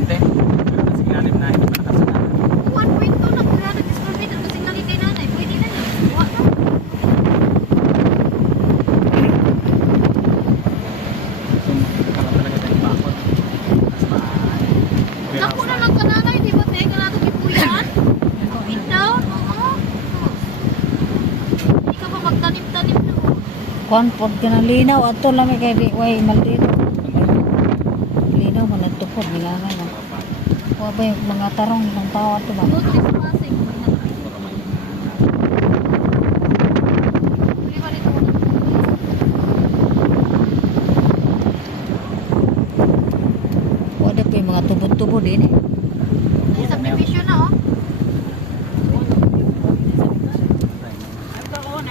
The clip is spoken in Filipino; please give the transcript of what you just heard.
ma'am te. Sige natin na hindi pa nakasalanan. 1.2 na kaya nag-square meter kasi lagi kay nanay. Pwede na yun. Buwa na. So makikita ka talaga tayong bakod. Mas maaari. Naku na lang ka nanay. Di ba teka na ito kipuyan? Going down. Oo. Hindi ka pa magtanim-tanim na. Konpod ka ng linaw. Ato lang kay di. Way, maldito. Linaw mo nagtupod. Nilangan na. Huwag ba yung mga tarong ng tao ato ba? Doon sa pasig. Hindi ba nito? Huwag pa yung mga tubod-tubod din eh. Sa subdivision na oh.